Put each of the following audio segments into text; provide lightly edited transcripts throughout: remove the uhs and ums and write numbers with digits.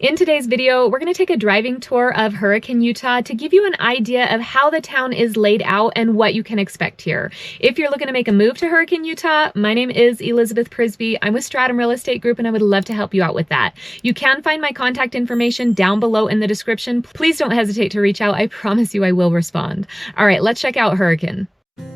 In today's video, we're going to take a driving tour of Hurricane, Utah to give you an idea of how the town is laid out and what you can expect here. If you're looking to make a move to Hurricane, Utah, my name is Elizabeth Prisbrey. I'm with Stratum Real Estate Group and I would love to help you out with that. You can find my contact information down below in the description. Please don't hesitate to reach out. I promise you I will respond. All right, let's check out Hurricane.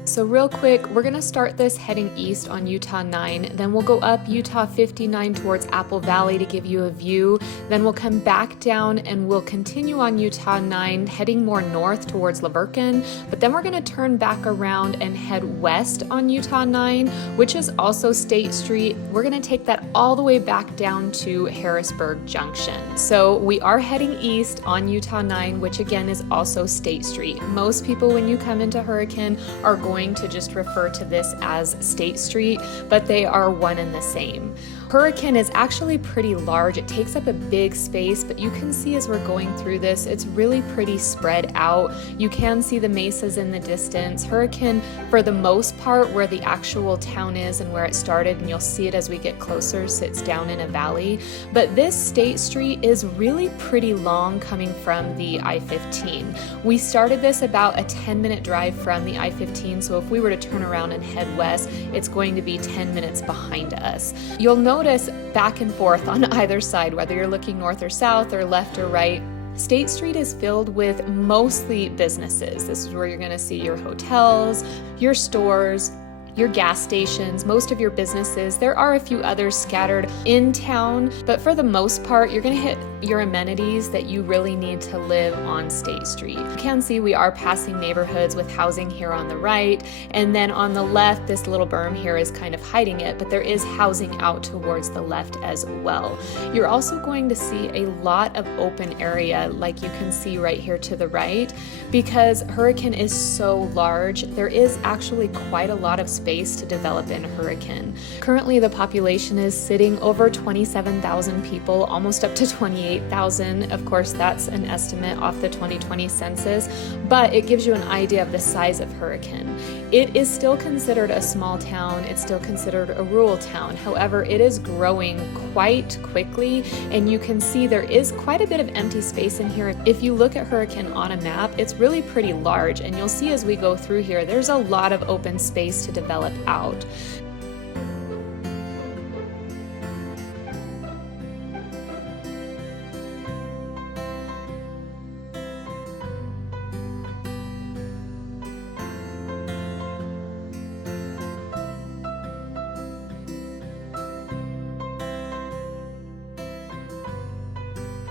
So real quick, we're going to start this heading east on Utah 9, then we'll go up Utah 59 towards Apple Valley to give you a view, then we'll come back down and we'll continue on Utah 9 heading more north towards Laverkin, but then we're going to turn back around and head west on Utah 9, which is also State Street. We're going to take that all the way back down to Harrisburg Junction. So we are heading east on Utah 9, which again is also State Street. Most people when you come into Hurricane are going to just refer to this as State Street, but they are one and the same. Hurricane is actually pretty large. It takes up a big space, but you can see as we're going through this, it's really pretty spread out. You can see the mesas in the distance. Hurricane, for the most part, where the actual town is and where it started, and you'll see it as we get closer, sits down in a valley. But this State Street is really pretty long coming from the I-15. We started this about a 10-minute drive from the I-15, so if we were to turn around and head west, it's going to be 10 minutes behind us. You'll notice back and forth on either side, whether you're looking north or south or left or right. State Street is filled with mostly businesses. This is where you're going to see your hotels, your stores, your gas stations, most of your businesses. There are a few others scattered in town, but for the most part, you're going to hit your amenities that you really need to live on State Street. You can see we are passing neighborhoods with housing here on the right, and then on the left, this little berm here is kind of hiding it, but there is housing out towards the left as well. You're also going to see a lot of open area like you can see right here to the right. Because Hurricane is so large, there is actually quite a lot of space to develop in Hurricane. Currently, the population is sitting over 27,000 people, almost up to 28,000. Of course, that's an estimate off the 2020 census, but it gives you an idea of the size of Hurricane. It is still considered a small town. It's still considered a rural town. However, it is growing quite quickly, and you can see there is quite a bit of empty space in here. If you look at Hurricane on a map, it's really pretty large, and you'll see as we go through here, there's a lot of open space to develop out.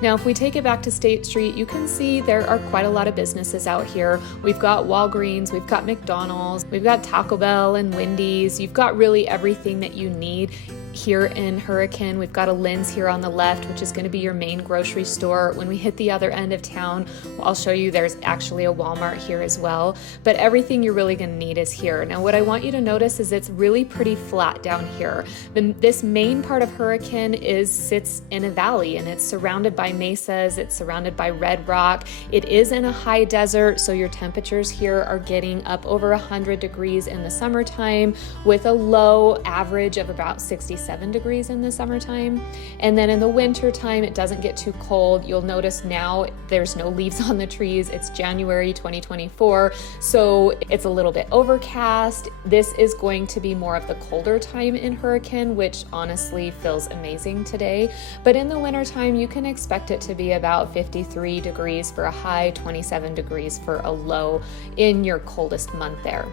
Now, if we take it back to State Street, you can see there are quite a lot of businesses out here. We've got Walgreens, we've got McDonald's, we've got Taco Bell and Wendy's. You've got really everything that you need here in Hurricane. We've got a Lynn's here on the left, which is going to be your main grocery store. When we hit the other end of town, I'll show you there's actually a Walmart here as well, but everything you're really going to need is here. Now, what I want you to notice is it's really pretty flat down here. This main part of Hurricane sits in a valley, and it's surrounded by mesas, it's surrounded by red rock. It is in a high desert, so your temperatures here are getting up over 100 degrees in the summertime with a low average of about 67 degrees in the summertime. And then in the winter time, it doesn't get too cold. You'll notice now there's no leaves on the trees. It's January 2024, so it's a little bit overcast. This is going to be more of the colder time in Hurricane, which honestly feels amazing today. But in the winter time, you can expect it to be about 53 degrees for a high, 27 degrees for a low in your coldest month there.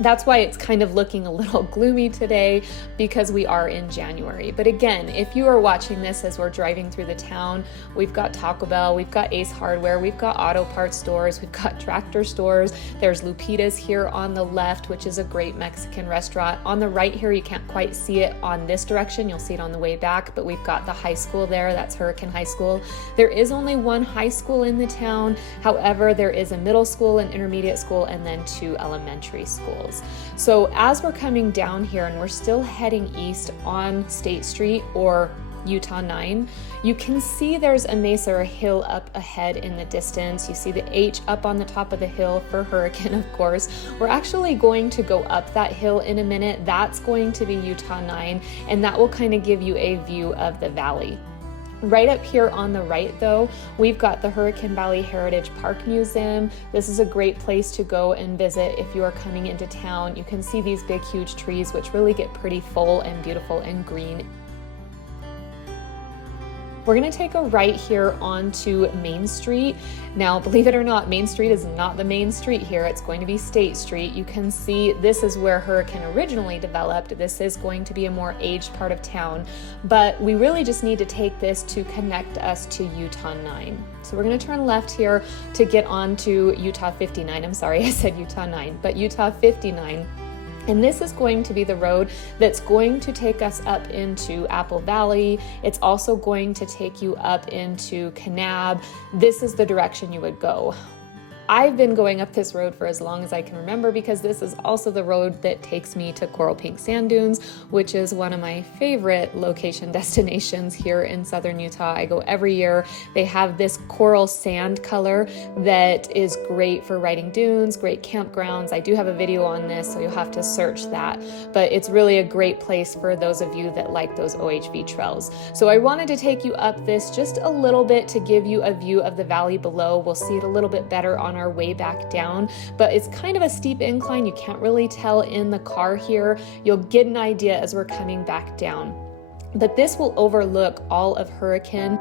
That's why it's kind of looking a little gloomy today, because we are in January. But again, if you are watching this as we're driving through the town, we've got Taco Bell, we've got Ace Hardware, we've got auto parts stores, we've got tractor stores. There's Lupita's here on the left, which is a great Mexican restaurant. On the right here, you can't quite see it on this direction. You'll see it on the way back, but we've got the high school there. That's Hurricane High School. There is only one high school in the town. However, there is a middle school, an intermediate school, and then 2 elementary schools. So as we're coming down here and we're still heading east on State Street or Utah 9, you can see there's a mesa or a hill up ahead in the distance. You see the H up on the top of the hill for Hurricane, of course. We're actually going to go up that hill in a minute. That's going to be Utah 9, and that will kind of give you a view of the valley. Right up here on the right though, we've got the Hurricane Valley Heritage Park Museum. This is a great place to go and visit if you are coming into town. You can see these big huge trees which really get pretty full and beautiful and green. We're going to take a right here onto Main Street. Now, believe it or not, Main Street is not the main street here. It's going to be State Street. You can see this is where Hurricane originally developed. This is going to be a more aged part of town, but we really just need to take this to connect us to Utah 9. So we're going to turn left here to get onto Utah 59. I'm sorry, I said Utah 9, but Utah 59. And this is going to be the road that's going to take us up into Apple Valley. It's also going to take you up into Kanab. This is the direction you would go. I've been going up this road for as long as I can remember because this is also the road that takes me to Coral Pink Sand Dunes, which is one of my favorite location destinations here in southern Utah. I go every year. They have this coral sand color that is great for riding dunes, great campgrounds. I do have a video on this, so you'll have to search that, but it's really a great place for those of you that like those OHV trails. So I wanted to take you up this just a little bit to give you a view of the valley below. We'll see it a little bit better on our way back down, but it's kind of a steep incline. You can't really tell in the car here. You'll get an idea as we're coming back down. But this will overlook all of Hurricane.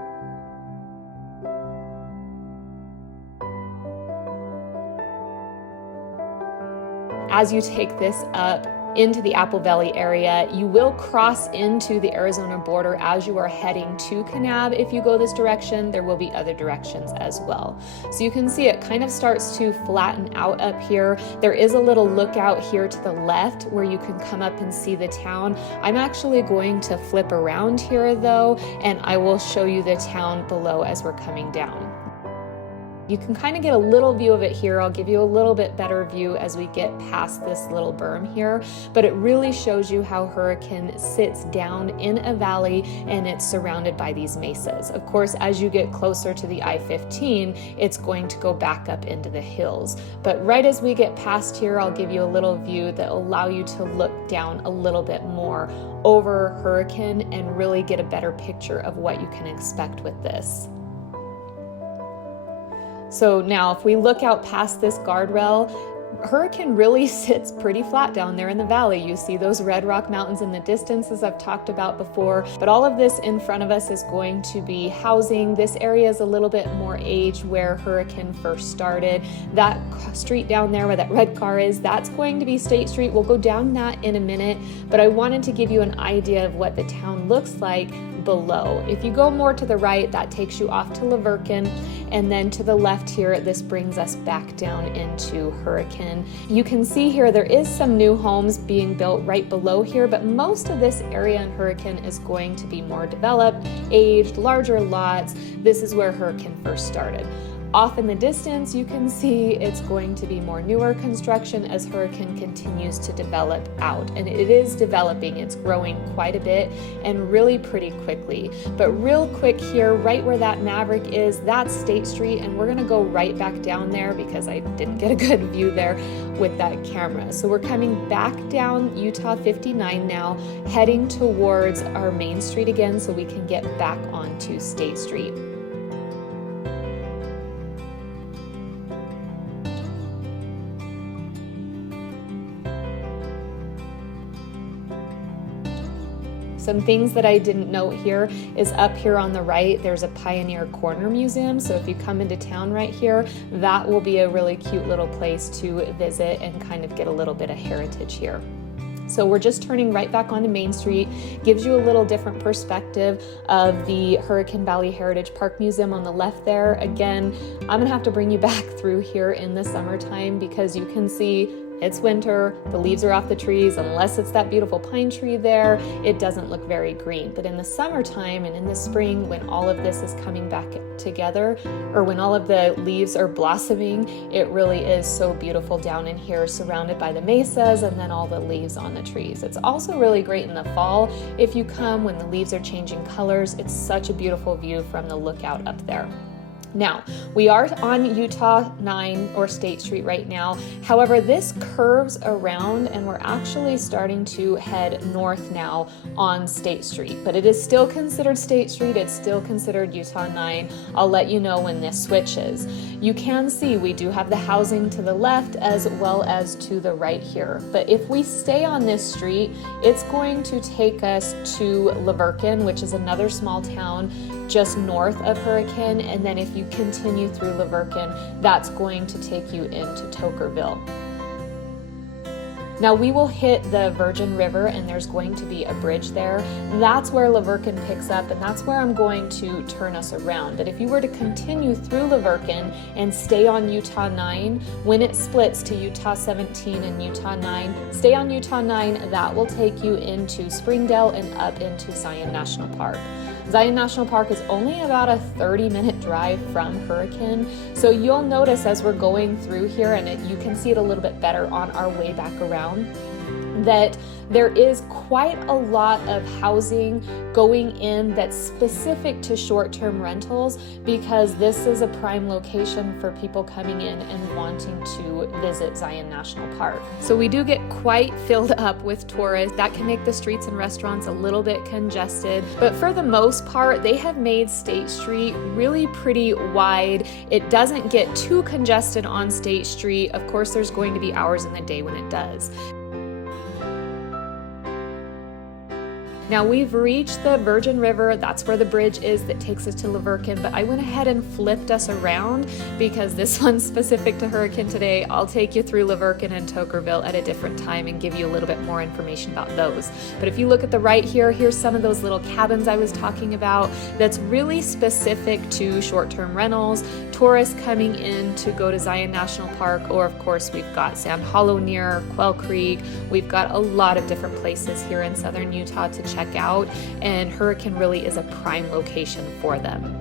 As you take this up into the Apple Valley area, you will cross into the Arizona border as you are heading to Kanab. If you go this direction, there will be other directions as well. So you can see it kind of starts to flatten out up here. There is a little lookout here to the left where you can come up and see the town. I'm actually going to flip around here though, and I will show you the town below as we're coming down. You can kind of get a little view of it here. I'll give you a little bit better view as we get past this little berm here, but it really shows you how Hurricane sits down in a valley and it's surrounded by these mesas. Of course, as you get closer to the I-15, it's going to go back up into the hills. But right as we get past here, I'll give you a little view that will allow you to look down a little bit more over Hurricane and really get a better picture of what you can expect with this. So now if we look out past this guardrail, Hurricane really sits pretty flat down there in the valley. You see those red rock mountains in the distance as I've talked about before, but all of this in front of us is going to be housing. This area is a little bit more aged where Hurricane first started. That street down there where that red car is, that's going to be State Street. We'll go down that in a minute, but I wanted to give you an idea of what the town looks like below. If you go more to the right, that takes you off to Laverkin, and then to the left here, this brings us back down into Hurricane. You can see here there is some new homes being built right below here, but most of this area in Hurricane is going to be more developed, aged, larger lots. This is where Hurricane first started. Off in the distance, you can see it's going to be more newer construction as Hurricane continues to develop out. And it is developing, it's growing quite a bit and really pretty quickly. But real quick here, right where that Maverick is, that's State Street, and we're gonna go right back down there because I didn't get a good view there with that camera. So we're coming back down Utah 59 now, heading towards our main street again so we can get back onto State Street. Some things that I didn't note here is up here on the right, there's a Pioneer Corner Museum. So if you come into town right here, that will be a really cute little place to visit and kind of get a little bit of heritage here. So we're just turning right back onto Main Street, gives you a little different perspective of the Hurricane Valley Heritage Park Museum on the left there. Again, I'm gonna have to bring you back through here in the summertime because you can see it's winter, the leaves are off the trees, unless it's that beautiful pine tree there, it doesn't look very green. But in the summertime and in the spring, when all of this is coming back together, or when all of the leaves are blossoming, it really is so beautiful down in here, surrounded by the mesas and then all the leaves on the trees. It's also really great in the fall. If you come when the leaves are changing colors, it's such a beautiful view from the lookout up there. Now, we are on Utah 9 or State Street right now. However, this curves around and we're actually starting to head north now on State Street, but it is still considered State Street. It's still considered Utah 9. I'll let you know when this switches. You can see we do have the housing to the left as well as to the right here. But if we stay on this street, it's going to take us to Laverkin, which is another small town just north of Hurricane, and then if you continue through Laverkin, that's going to take you into Tokerville. Now we will hit the Virgin River and there's going to be a bridge there. That's where Laverkin picks up and that's where I'm going to turn us around. But if you were to continue through Laverkin and stay on Utah 9, when it splits to Utah 17 and Utah 9, stay on Utah 9, that will take you into Springdale and up into Zion National Park. Zion National Park is only about a 30-minute drive from Hurricane, so you'll notice as we're going through here, and you can see it a little bit better on our way back around, that there is quite a lot of housing going in that's specific to short-term rentals because this is a prime location for people coming in and wanting to visit Zion National Park. So we do get quite filled up with tourists. That can make the streets and restaurants a little bit congested, but for the most part, they have made State Street really pretty wide. It doesn't get too congested on State Street. Of course, there's going to be hours in the day when it does. Now we've reached the Virgin River, that's where the bridge is that takes us to Laverkin, but I went ahead and flipped us around because this one's specific to Hurricane today. I'll take you through Laverkin and Tokerville at a different time and give you a little bit more information about those. But if you look at the right here, here's some of those little cabins I was talking about that's really specific to short-term rentals, tourists coming in to go to Zion National Park, or of course we've got Sand Hollow near Quail Creek. We've got a lot of different places here in southern Utah to check out, and Hurricane really is a prime location for them.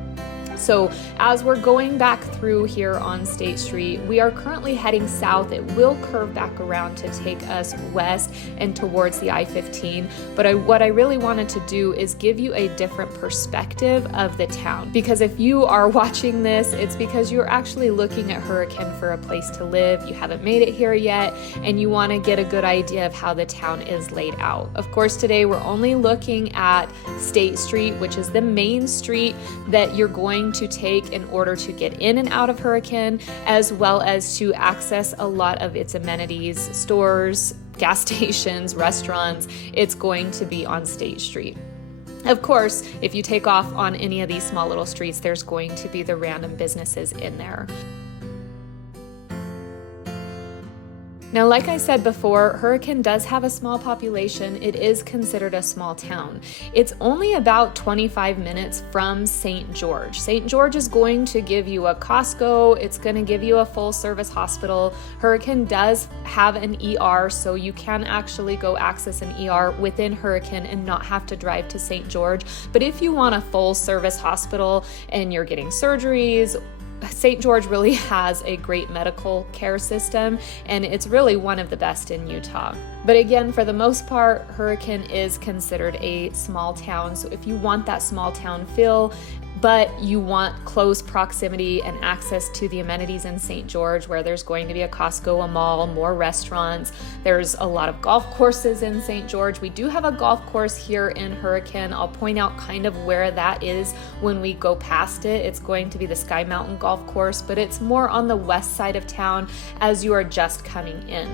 So as we're going back through here on State Street, we are currently heading south. It will curve back around to take us west and towards the I-15. But what I really wanted to do is give you a different perspective of the town. Because if you are watching this, it's because you're actually looking at Hurricane for a place to live. You haven't made it here yet, and you want to get a good idea of how the town is laid out. Of course, today we're only looking at State Street, which is the main street that you're going to take in order to get in and out of Hurricane, as well as to access a lot of its amenities, stores, gas stations, restaurants. It's going to be on State Street. Of course, if you take off on any of these small little streets, there's going to be the random businesses in there. Now, like I said before, Hurricane does have a small population. It is considered a small town. It's only about 25 minutes from St. George. St. George is going to give you a Costco. It's going to give you a full service hospital. Hurricane does have an ER, so you can actually go access an ER within Hurricane and not have to drive to St. George. But if you want a full service hospital and you're getting surgeries, St. George really has a great medical care system, and it's really one of the best in Utah. But again, for the most part, Hurricane is considered a small town. So if you want that small town feel, but you want close proximity and access to the amenities in St. George, where there's going to be a Costco, a mall, more restaurants. There's a lot of golf courses in St. George. We do have a golf course here in Hurricane. I'll point out kind of where that is when we go past it. It's going to be the Sky Mountain Golf Course, but it's more on the west side of town as you are just coming in.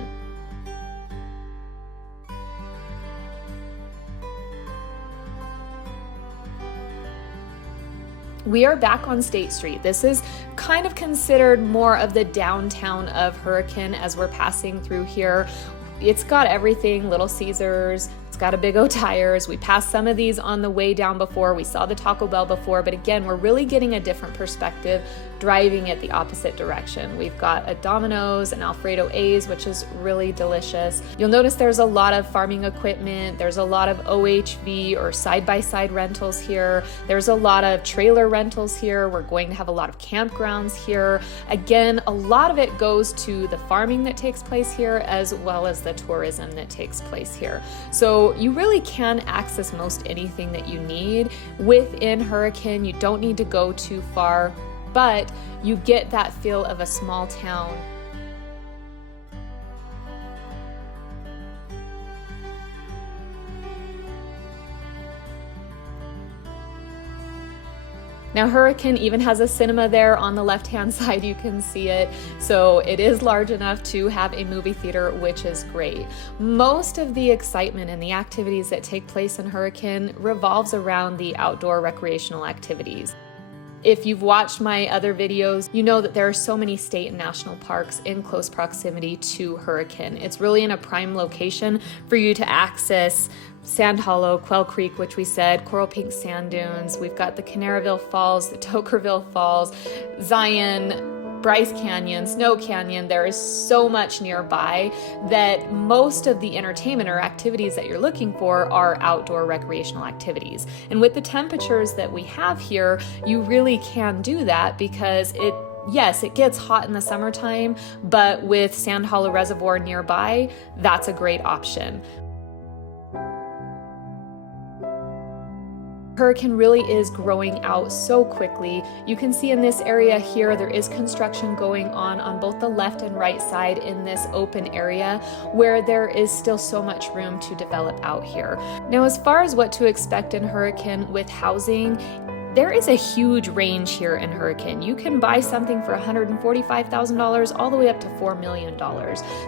We are back on State Street. This is kind of considered more of the downtown of Hurricane as we're passing through here. It's got everything, Little Caesars, it's got a Big O Tires. We passed some of these on the way down before. We saw the Taco Bell before, but again, we're really getting a different perspective driving it the opposite direction. We've got a Domino's, an Alfredo A's, which is really delicious. You'll notice there's a lot of farming equipment. There's a lot of OHV or side-by-side rentals here. There's a lot of trailer rentals here. We're going to have a lot of campgrounds here. Again, a lot of it goes to the farming that takes place here as well as the tourism that takes place here. So you really can access most anything that you need within Hurricane. You don't need to go too far. but you get that feel of a small town. Now, Hurricane even has a cinema there on the left-hand side, you can see it. So it is large enough to have a movie theater, which is great. Most of the excitement and the activities that take place in Hurricane revolves around the outdoor recreational activities. If you've watched my other videos, you know that there are so many state and national parks in close proximity to Hurricane. It's really in a prime location for you to access Sand Hollow, Quail Creek, which we said, Coral Pink Sand Dunes. We've got the Canaryville Falls, the Tokerville Falls, Zion, Bryce Canyon, Snow Canyon. There is so much nearby that most of the entertainment or activities that you're looking for are outdoor recreational activities. And with the temperatures that we have here, you really can do that because yes, it gets hot in the summertime, but with Sand Hollow Reservoir nearby, that's a great option. Hurricane really is growing out so quickly. You can see in this area here, there is construction going on both the left and right side in this open area where there is still so much room to develop out here. Now, as far as what to expect in Hurricane with housing, there is a huge range here in Hurricane. You can buy something for $145,000 all the way up to $4 million.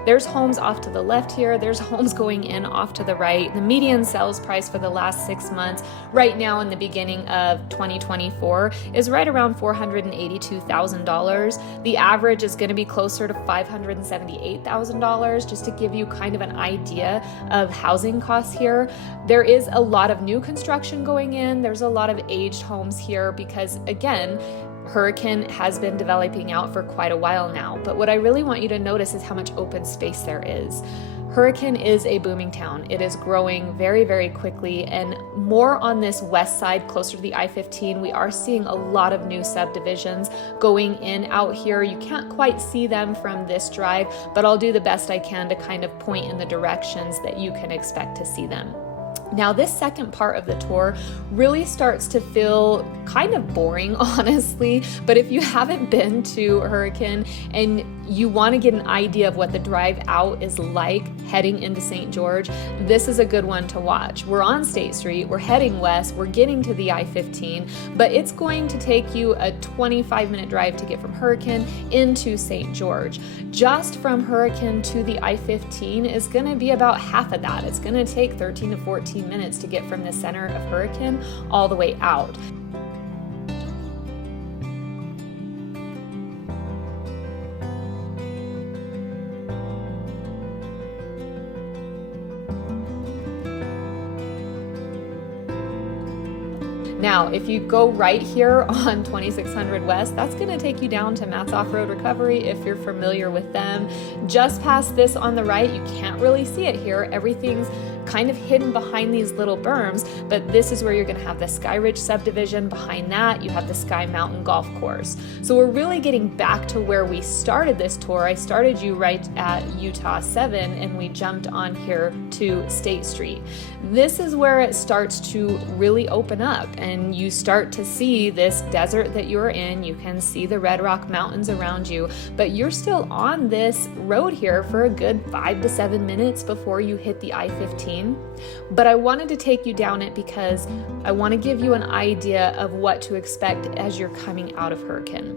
There's homes off to the left here. There's homes going in off to the right. The median sales price for the last 6 months, right now in the beginning of 2024, is right around $482,000. The average is going to be closer to $578,000, just to give you kind of an idea of housing costs here. There is a lot of new construction going in. There's a lot of aged homes here because, again, Hurricane has been developing out for quite a while now. But what I really want you to notice is how much open space there is. Hurricane is a booming town. It is growing very, very quickly, and more on this west side, closer to the I-15, we are seeing a lot of new subdivisions going in out here. You can't quite see them from this drive, but I'll do the best I can to kind of point in the directions that you can expect to see them. Now, this second part of the tour really starts to feel kind of boring, honestly, but if you haven't been to Hurricane and you want to get an idea of what the drive out is like heading into St. George, this is a good one to watch. We're on State Street, we're heading west, we're getting to the I-15, but it's going to take you a 25-minute drive to get from Hurricane into St. George. Just from Hurricane to the I-15 is going to be about half of that. It's going to take 13 to 14 minutes to get from the center of Hurricane all the way out. Now, if you go right here on 2600 West, that's going to take you down to Matt's Off-Road Recovery if you're familiar with them. Just past this on the right, you can't really see it here. Everything's kind of hidden behind these little berms, but this is where you're going to have the Sky Ridge subdivision. Behind that, you have the Sky Mountain Golf Course. So we're really getting back to where we started this tour. I started you right at Utah 7 and we jumped on here to State Street. This is where it starts to really open up and you start to see this desert that you're in. You can see the Red Rock Mountains around you, but you're still on this road here for a good 5 to 7 minutes before you hit the I-15. But I wanted to take you down it because I want to give you an idea of what to expect as you're coming out of Hurricane.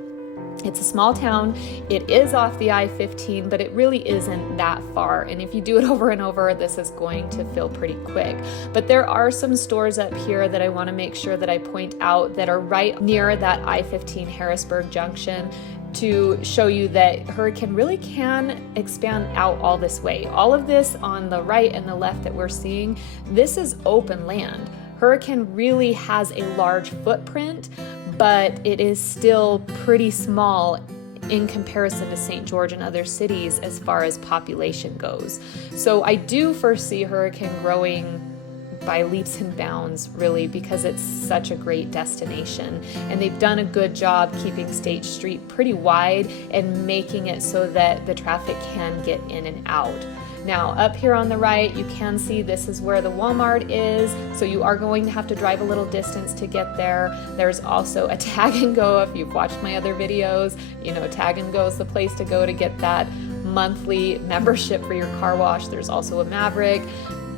It's a small town, it is off the I-15, but it really isn't that far. And if you do it over and over, this is going to feel pretty quick. But there are some stores up here that I want to make sure that I point out that are right near that I-15 Harrisburg Junction to show you that Hurricane really can expand out all this way. All of this on the right and the left that we're seeing, this is open land. Hurricane really has a large footprint, but it is still pretty small in comparison to St. George and other cities as far as population goes. So I do foresee Hurricane growing by leaps and bounds, really, because it's such a great destination. And they've done a good job keeping State Street pretty wide and making it so that the traffic can get in and out. Now up here on the right, you can see this is where the Walmart is. So you are going to have to drive a little distance to get there. There's also a Tag and Go. If you've watched my other videos, you know Tag and Go is the place to go to get that monthly membership for your car wash. There's also a Maverick.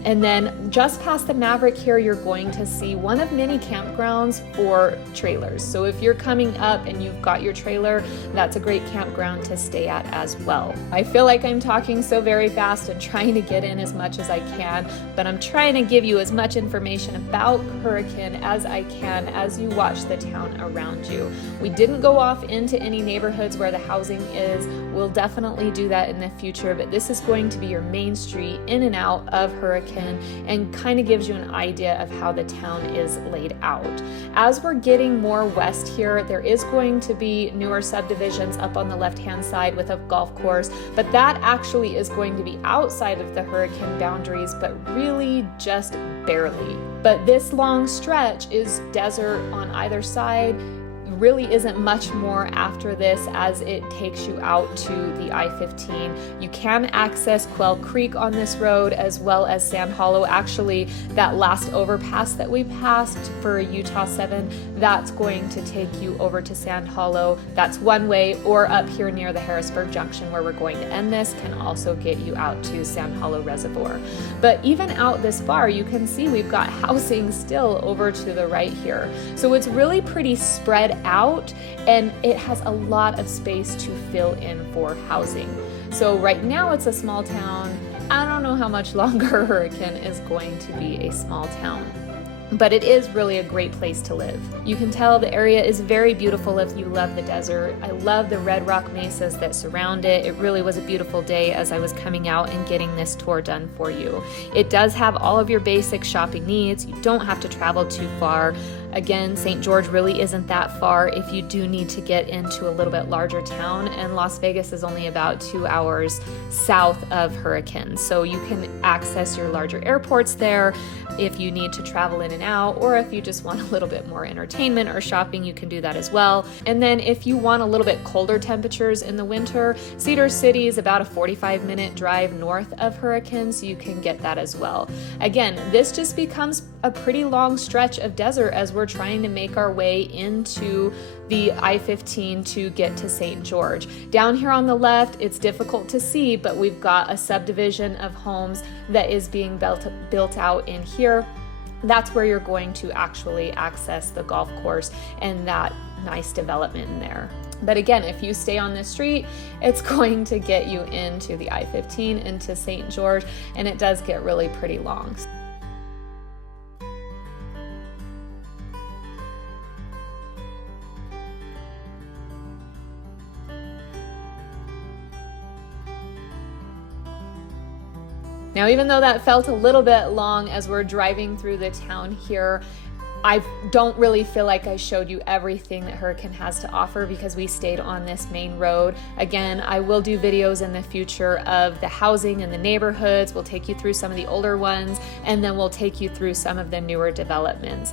And then just past the Maverick here, you're going to see one of many campgrounds for trailers. So if you're coming up and you've got your trailer, that's a great campground to stay at as well. I feel like I'm talking so very fast and trying to get in as much as I can, but I'm trying to give you as much information about Hurricane as I can as you watch the town around you. We didn't go off into any neighborhoods where the housing is. We'll definitely do that in the future, but this is going to be your main street in and out of Hurricane, and kind of gives you an idea of how the town is laid out. As we're getting more west here, there is going to be newer subdivisions up on the left-hand side with a golf course, but that actually is going to be outside of the Hurricane boundaries, but really just barely. But this long stretch is desert on either side. Really isn't much more after this as it takes you out to the I-15. You can access Quail Creek on this road as well as Sand Hollow. Actually, that last overpass that we passed for Utah 7, that's going to take you over to Sand Hollow. That's one way, or up here near the Harrisburg Junction where we're going to end this can also get you out to Sand Hollow Reservoir. But even out this far, you can see we've got housing still over to the right here. So it's really pretty spread out, and it has a lot of space to fill in for housing. So right now it's a small town. I don't know how much longer Hurricane is going to be a small town, but it is really a great place to live. You can tell the area is very beautiful if you love the desert. I love the red rock mesas that surround it. It really was a beautiful day as I was coming out and getting this tour done for you. It does have all of your basic shopping needs. You don't have to travel too far. Again, St. George really isn't that far if you do need to get into a little bit larger town, and Las Vegas is only about 2 hours south of Hurricane. So you can access your larger airports there if you need to travel in and out, or if you just want a little bit more entertainment or shopping, you can do that as well. And then if you want a little bit colder temperatures in the winter, Cedar City is about a 45-minute drive north of Hurricane, so you can get that as well. Again, this just becomes a pretty long stretch of desert as we're trying to make our way into the I-15 to get to St. George. Down here on the left, it's difficult to see, but we've got a subdivision of homes that is being built out in here. That's where you're going to actually access the golf course and that nice development in there. But again, if you stay on this street, it's going to get you into the I-15, into St. George, and it does get really pretty long. Now, even though that felt a little bit long as we're driving through the town here, I don't really feel like I showed you everything that Hurricane has to offer because we stayed on this main road. Again, I will do videos in the future of the housing and the neighborhoods. We'll take you through some of the older ones, and then we'll take you through some of the newer developments.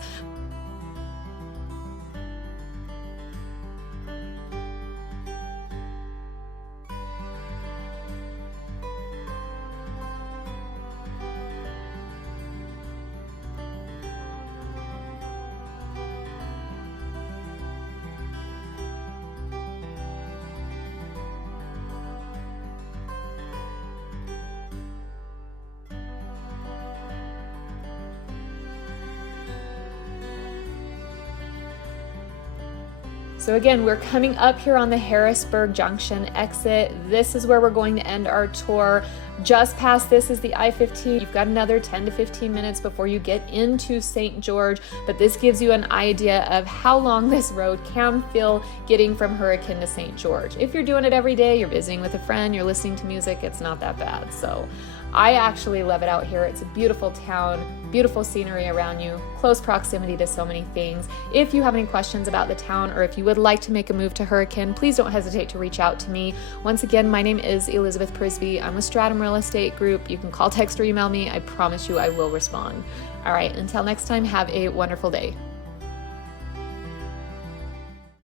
So again, we're coming up here on the Harrisburg Junction exit. This is where we're going to end our tour. Just past this is the I-15. You've got another 10 to 15 minutes before you get into St. George, but this gives you an idea of how long this road can feel getting from Hurricane to St. George. If you're doing it every day, you're visiting with a friend, you're listening to music, it's not that bad. So I actually love it out here. It's a beautiful town, beautiful scenery around you, close proximity to so many things. If you have any questions about the town, or if you would like to make a move to Hurricane, please don't hesitate to reach out to me. Once again, my name is Elizabeth Prisbrey. I'm with Stratum Real Estate Group. You can call, text, or email me. I promise you I will respond. All right, until next time, have a wonderful day.